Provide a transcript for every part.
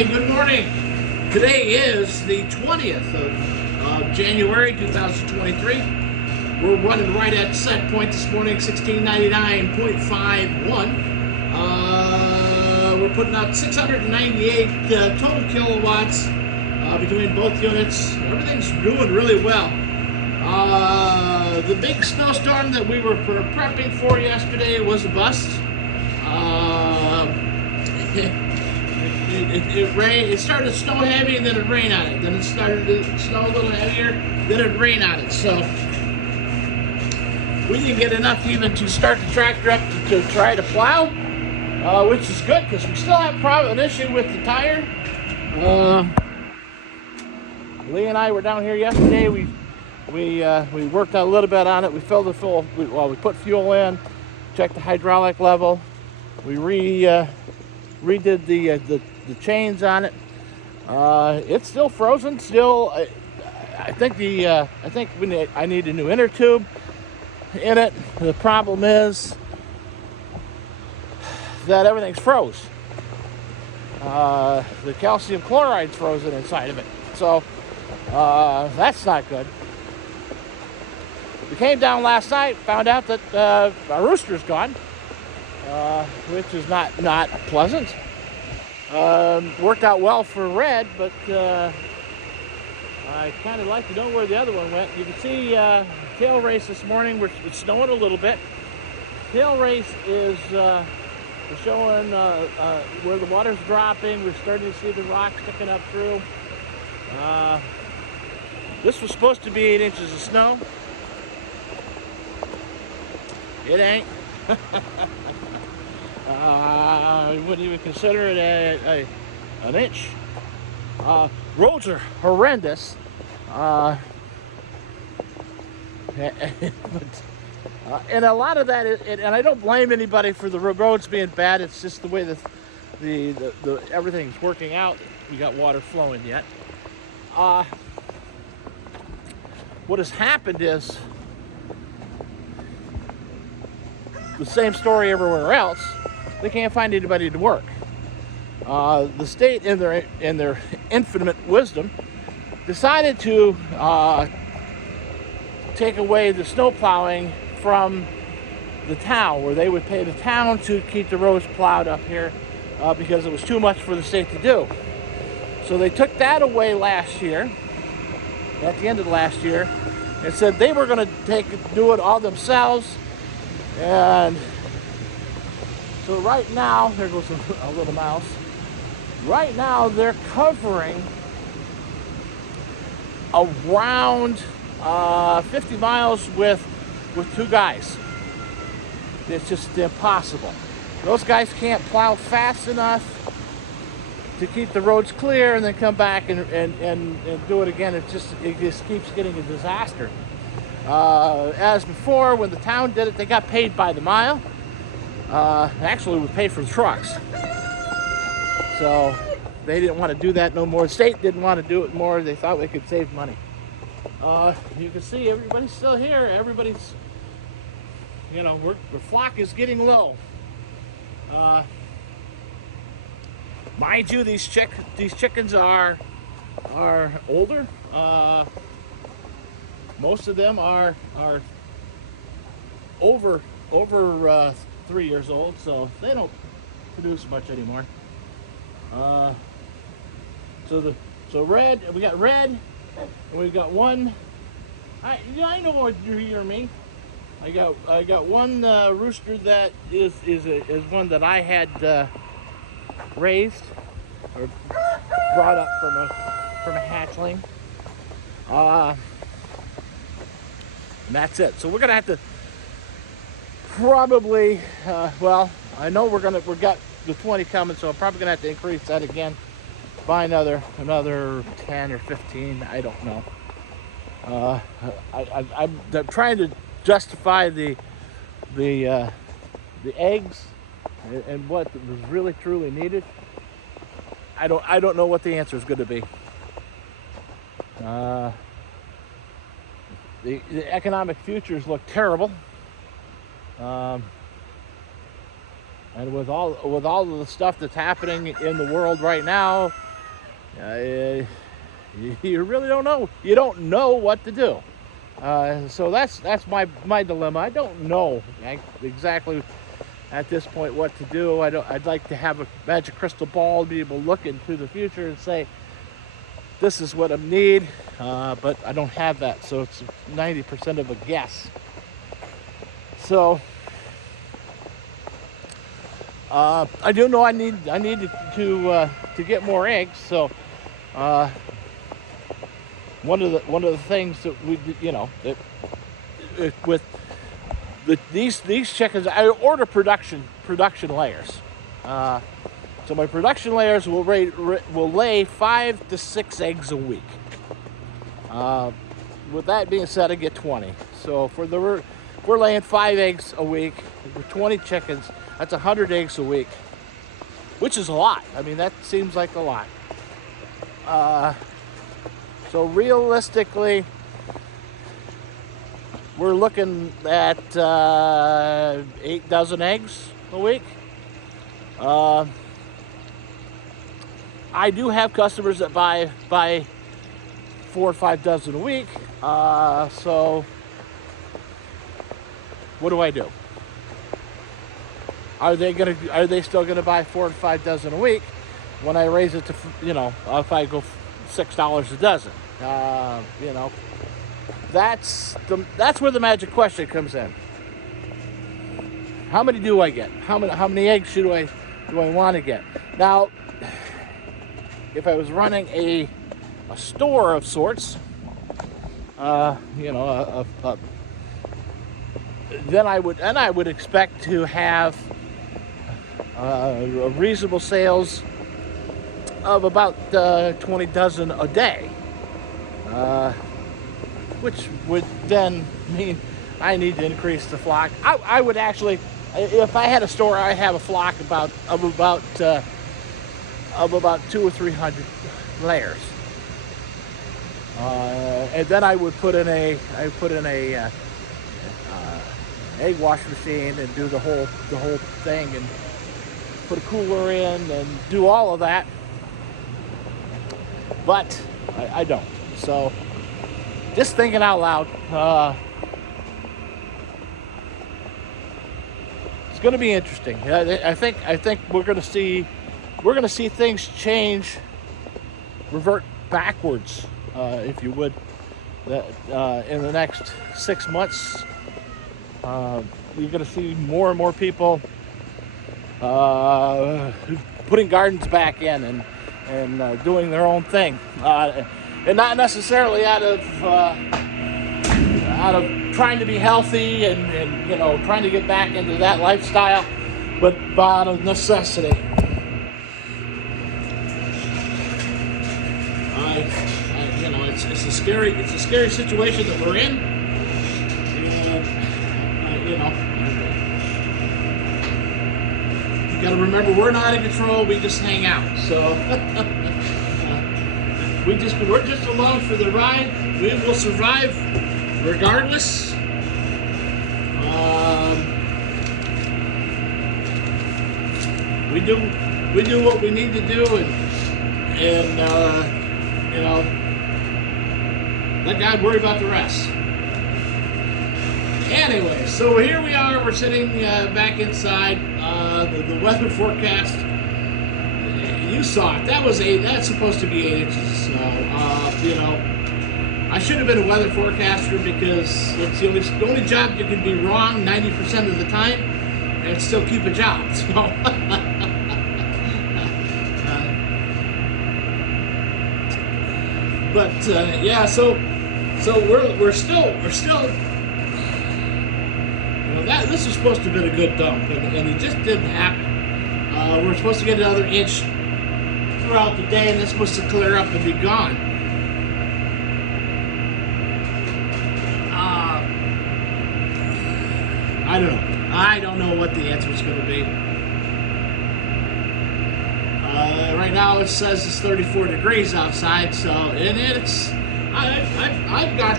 Hi, good morning. Today is the 20th of January 2023. We're running right at set point this morning, 1699.51. We're putting out 698 total kilowatts between both units. Everything's doing really well. The big snowstorm that we were prepping for yesterday was a bust. It rained. It started to snow heavy, and then it rained on it. Then it started to snow a little heavier, then it rained on it. So we didn't get enough even to start the tractor up to try to plow, which is good because we still have an issue with the tire. Lee and I were down here yesterday. We worked out a little bit on it. We filled the full. We put fuel in, checked the hydraulic level. We redid the chains on it. It's still frozen. Still, I think I need a new inner tube in it. The problem is that everything's froze. The calcium chloride's frozen inside of it, so that's not good. We came down last night, found out that our rooster's gone, which is not pleasant. Worked out well for Red, but I kind of like to know where the other one went. You can see tail race this morning. It's snowing a little bit. Tail race is showing where the water's dropping. We're starting to see the rocks sticking up through. This was supposed to be 8 inches of snow. It ain't. I wouldn't even consider it an inch. Roads are horrendous. And a lot of that, and I don't blame anybody for the roads being bad. It's just the way that the everything's working out. We got water flowing yet. What has happened is the same story everywhere else. They can't find anybody to work. The state, in their infinite wisdom, decided to take away the snow plowing from the town, where they would pay the town to keep the roads plowed up here because it was too much for the state to do. So they took that away last year, at the end of last year, and said they were going to do it all themselves. And so right now, there goes a little mouse. Right now, they're covering around 50 miles with 2 guys. It's just impossible. Those guys can't plow fast enough to keep the roads clear and then come back and do it again. It just keeps getting a disaster. As before, when the town did it, they got paid by the mile. Actually, we paid for the trucks. So they didn't want to do that no more. The state didn't want to do it more. They thought they could save money. You can see everybody's still here. Everybody's, the flock is getting low. Mind you, these chickens are older. Most of them are over 3 years old, so they don't produce much anymore. So Red, we got Red, and we've got one. I know what you hear me. I got one rooster that is one that I had raised or brought up from a hatchling. And that's it. So we're gonna have to probably, I know we've got the 20 coming, so I'm probably gonna have to increase that again by another 10 or 15. I don't know. I'm trying to justify the eggs and what was really truly needed. I don't know what the answer is going to be. The economic futures look terrible. And with all of the stuff that's happening in the world right now, you really don't know. You don't know what to do. So that's my dilemma. I don't know exactly at this point what to do. I'd like to have a magic crystal ball, be able to look into the future and say, this is what I need, but I don't have that, so it's 90% of a guess. So I do know I need to get more eggs. So one of the things that we, that with these chickens, I order production layers. So my production layers will lay 5 to 6 eggs a week. With that being said, I get 20. So we're laying 5 eggs a week with 20 chickens. That's 100 eggs a week, which is a lot. I mean, that seems like a lot. So realistically, we're looking at 8 dozen eggs a week. I do have customers that buy 4 or 5 dozen a week. So what do I do? Are they still gonna buy 4 or 5 dozen a week when I raise it to, if I go $6 a dozen? That's where the magic question comes in. How many do I get? How many eggs do I want to get? Now, if I was running a store of sorts, then I would expect to have reasonable sales of about 20 dozen a day, which would then mean I need to increase the flock. I would actually, if I had a store, I'd have a flock of about 200 or 300 layers, and then I would put in a egg wash machine and do the whole thing and put a cooler in and do all of that. But I don't. So just thinking out loud, it's going to be interesting. I think we're going to see things change, revert backwards, if you would, in the next 6 months. You're going to see more and more people putting gardens back in and doing their own thing, and not necessarily out of trying to be healthy and trying to get back into that lifestyle, but out of necessity. It's a scary situation that we're in. You got to remember, we're not in control. We just hang out. So we're just along for the ride. We will survive regardless. We do what we need to do, and let God worry about the rest. Anyway, so here we are. We're sitting back inside. The weather forecast, you saw it. That's supposed to be 8 inches. So I should have been a weather forecaster, because it's the only job you can be wrong 90% of the time and still keep a job. So so we're still. This was supposed to have been a good dump, and it just didn't happen. We're supposed to get another inch throughout the day, and it's supposed to clear up and be gone. I don't know. I don't know what the answer is going to be. Right now it says it's 34 degrees outside, so I've got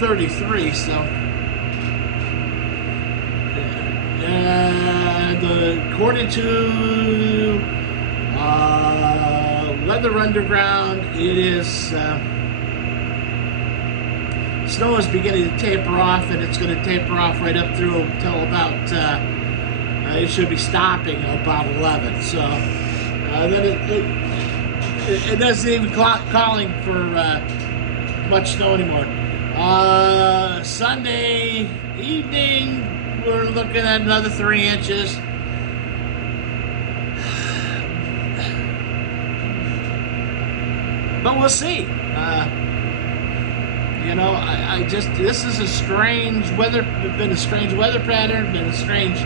33, so. And according to weather underground. It is snow is beginning to taper off, and it's going to taper off right up through until about it should be stopping about 11. So then it doesn't even calling for much snow anymore. Sunday evening, we're looking at another 3 inches. But we'll see. You know, I just, this is a strange weather, been a strange weather pattern, been a strange,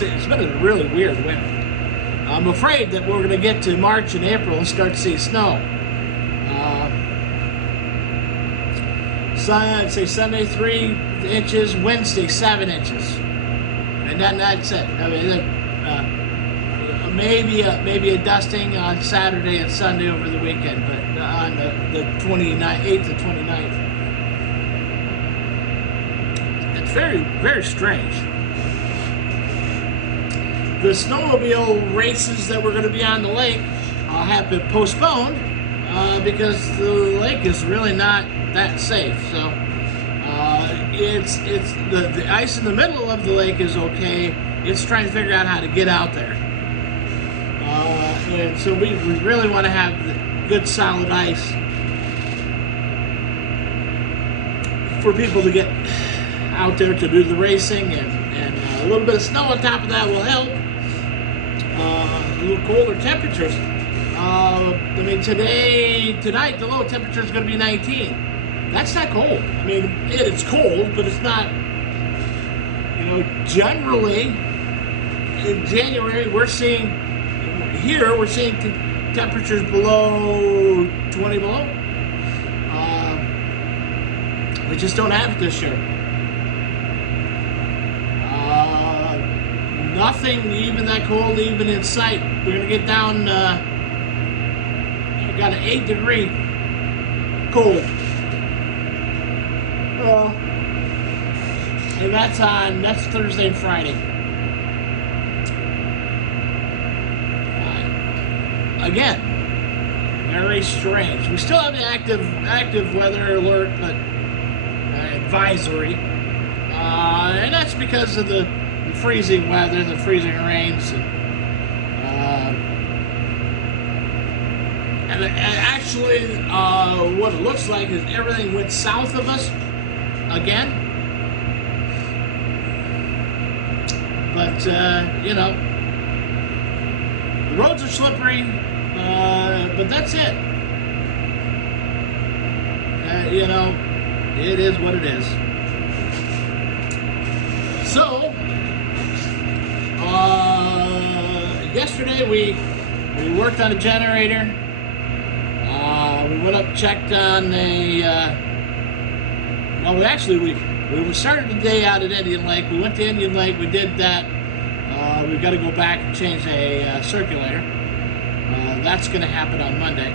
it's been a really weird winter. I'm afraid that we're going to get to March and April and start to see snow. I'd say Sunday 3 inches, Wednesday 7 inches, and then that's it. I mean, maybe a dusting on Saturday and Sunday over the weekend, but on the 8th to 29th. It's very, very strange. The snowmobile races that were going to be on the lake have been postponed because the lake is really not that safe. So it's the ice in the middle of the lake is okay. It's trying to figure out how to get out there. And so we really want to have good solid ice for people to get out there to do the racing, and a little bit of snow on top of that will help. A little colder temperatures. I mean, tonight the low temperature is going to be 19. That's not cold. I mean, it's cold, but it's not. You know, generally in January we're seeing temperatures below 20 below. We just don't have it this year. Nothing even that cold even in sight. We're going to get down, got an 8-degree cold. And that's Thursday and Friday. Again, very strange. We still have the active weather alert, but advisory, and that's because of the freezing weather, the freezing rains, and actually, what it looks like is everything went south of us again. But you know, the roads are slippery. But that's it. You know, it is what it is. So, yesterday we worked on a generator. We went up and checked on we started the day out at Indian Lake. We went to Indian Lake. We did that. We've got to go back and change a circulator. That's going to happen on Monday.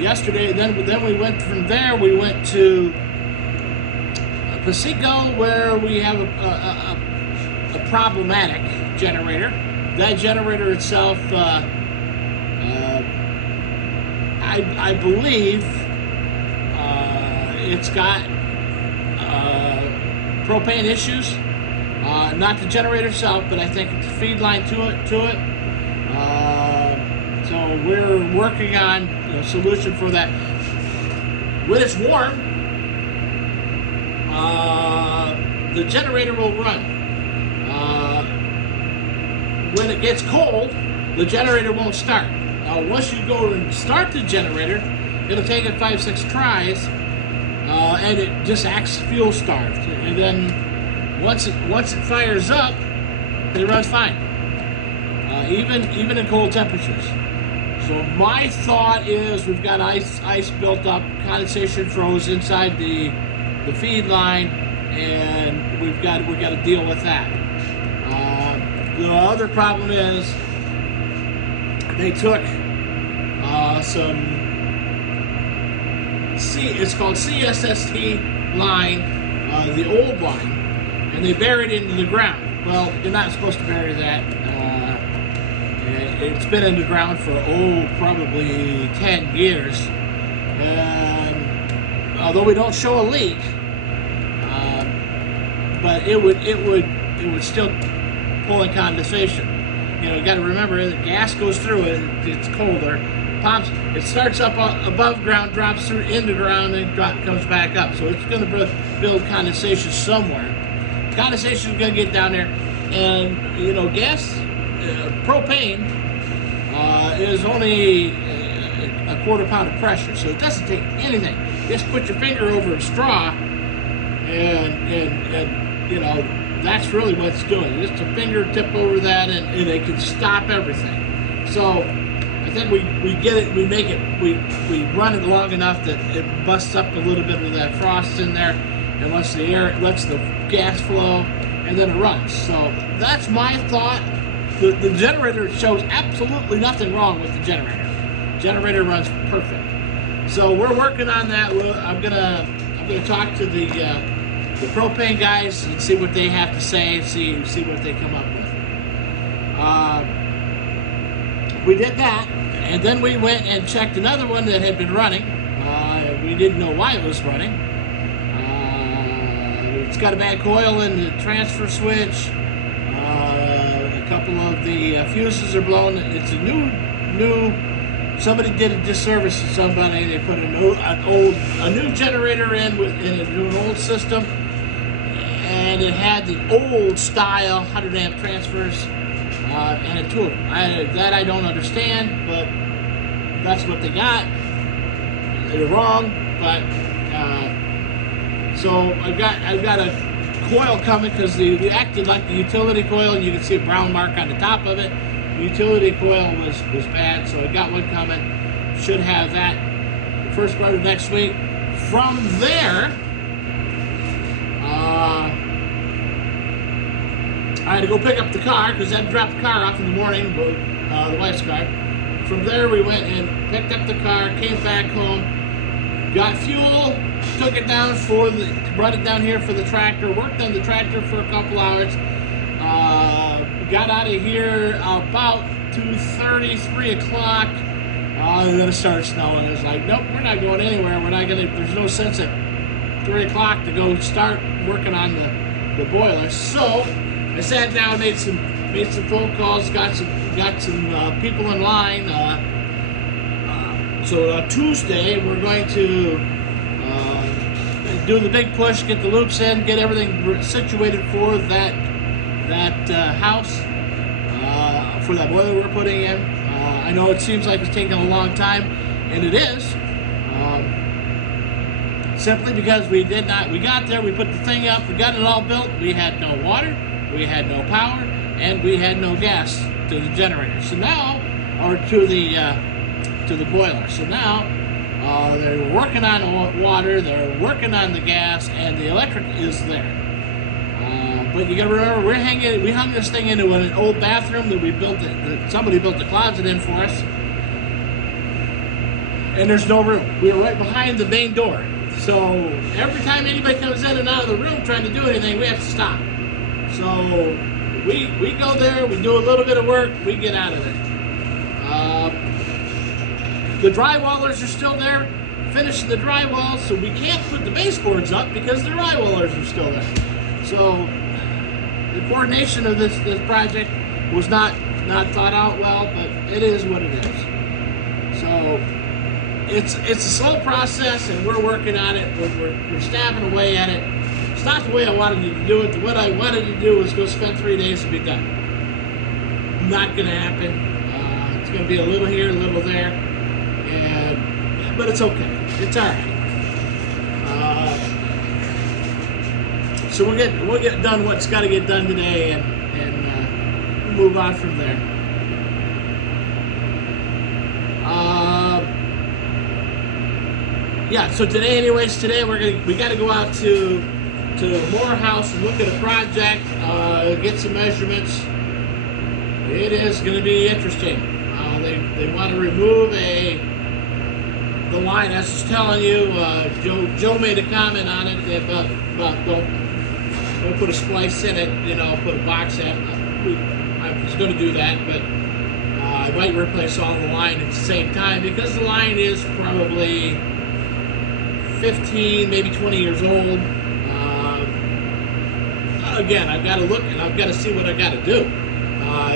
Yesterday, then we went from there. We went to Pasico, where we have a problematic generator. That generator itself, I believe, it's got propane issues. Not the generator itself, but I think it's a feed line to it. So we're working on a solution for that. When it's warm, the generator will run. When it gets cold, the generator won't start. Once you go and start the generator, it'll take it 5-6 tries, and it just acts fuel starved. And then once it fires up, it runs fine, even in cold temperatures. So my thought is we've got ice built up, condensation froze inside the feed line, and we've got to deal with that. The other problem is they took it's called CSST line, the old line, and they buried it into the ground. well, you're not supposed to bury that. It's been in the ground for, probably 10 years. And although we don't show a leak, but it would still pull in condensation. You know, you got to remember the gas goes through it. It's colder. Pops. It starts up above ground, drops through in the ground, and comes back up. So it's going to build condensation somewhere. Condensation is going to get down there, and you know, gas, propane is only a quarter pound of pressure, so it doesn't take anything. Just put your finger over a straw, and you know, that's really what it's doing. Just a fingertip over that, and it can stop everything. So I think we get it, we make it, we run it long enough that it busts up a little bit of that frost in there, and lets the gas flow, and then it runs. So that's my thought. The generator shows absolutely nothing wrong with the generator. Generator runs perfect. So we're working on that. I'm gonna talk to the propane guys and see what they have to say. See what they come up with. We did that, and then we went and checked another one that had been running. We didn't know why it was running. It's got a bad coil in the transfer switch. A couple of the fuses are blown. It's a new. Somebody did a disservice to somebody. They put a new generator in an old system, and it had the old style 100 amp transfers, and a two of them. That I don't understand, but that's what they got. They're wrong, but so I've got a coil coming because they acted like the utility coil, and you can see a brown mark on the top of it. The utility coil was bad, so I got one coming. Should have that the first part of next week. From there, I had to go pick up the car because I had to drop the car off in the morning, the wife's car. From there, we went and picked up the car, came back home, got fuel, took it down brought it down here for the tractor, worked on the tractor for a couple hours. Got out of here about 2:30, 3 o'clock, and then it started snowing. I was like, nope, we're not going anywhere. There's no sense at 3 o'clock to go start working on the boiler. So I sat down, made some phone calls, got some people in line. So Tuesday we're going to do the big push, get the loops in, get everything situated for that house, for that boiler we're putting in. I know it seems like it's taking a long time, and it is, simply because we got there, we put the thing up, we got it all built, we had no water, we had no power, and we had no gas to the generator. So now, or to the boiler. So now, they're working on water, they're working on the gas, and the electric is there. But you gotta remember, we hung this thing into an old bathroom that somebody built a closet in for us. And there's no room. We were right behind the main door. So every time anybody comes in and out of the room trying to do anything, we have to stop. So we go there, we do a little bit of work, we get out of there. The drywallers are still there, finishing the drywall, so we can't put the baseboards up because the drywallers are still there. So the coordination of this project was not thought out well, but it is what it is. So it's a slow process, and we're working on it. We're stabbing away at it. It's not the way I wanted to do it. What I wanted to do was go spend 3 days to be done. Not going to happen. It's going to be a little here, a little there, but it's okay. It's all right. So we'll get done what's got to get done today, and we'll move on from there. Yeah. So today we got to go out to Morehouse and look at a project, get some measurements. It is going to be interesting. They want to remove the line. I was just telling you, Joe made a comment on it about we'll put a splice in it, you know, put a box in. I was going to do that, but I might replace all the line at the same time because the line is probably 15, maybe 20 years old. Again, I've got to look and I've got to see what I've got to do.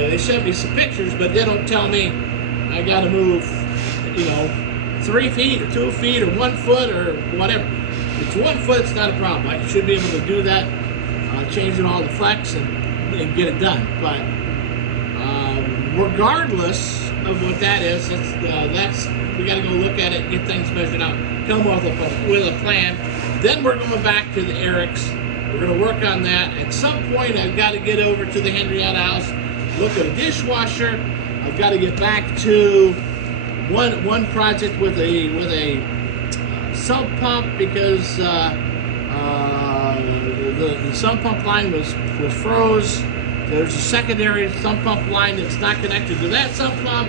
They sent me some pictures, but they don't tell me I got to move, you know, 3 feet or 2 feet or 1 foot or whatever. If it's 1 foot, it's not a problem. I should be able to do that, changing all the flex and get it done. But regardless of what that is, that's we got to go look at it, get things measured out, come up with a plan. Then we're going back to the Eric's. We're going to work on that. At some point, I've got to get over to the Henrietta house, look at a dishwasher. I've got to get back to one project with a sump pump because the sump pump line was froze. There's a secondary sump pump line that's not connected to that sump pump.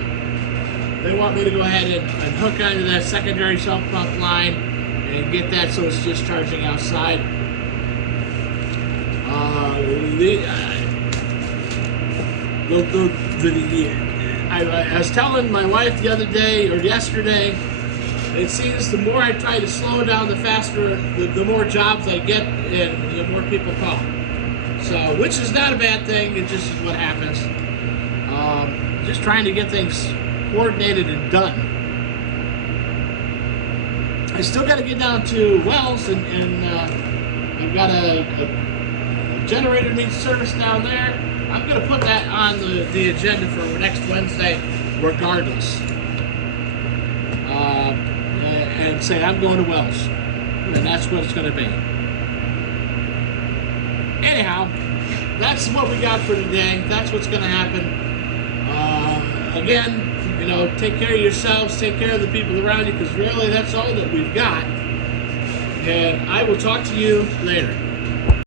They want me to go ahead and hook onto that secondary sump pump line and get that so it's just charging outside. I was telling my wife the other day or yesterday, it seems the more I try to slow down, the faster, the more jobs I get and the more people call. So, which is not a bad thing, it just is what happens. Just trying to get things coordinated and done. I still got to get down to Wells and I've got a generator needs service down there. I'm going to put that on the agenda for next Wednesday, regardless. And say I'm going to Wells, and that's what it's going to be. Anyhow, that's what we got for today. That's what's going to happen. Again, you know, take care of yourselves, take care of the people around you, because really that's all that we've got. And I will talk to you later.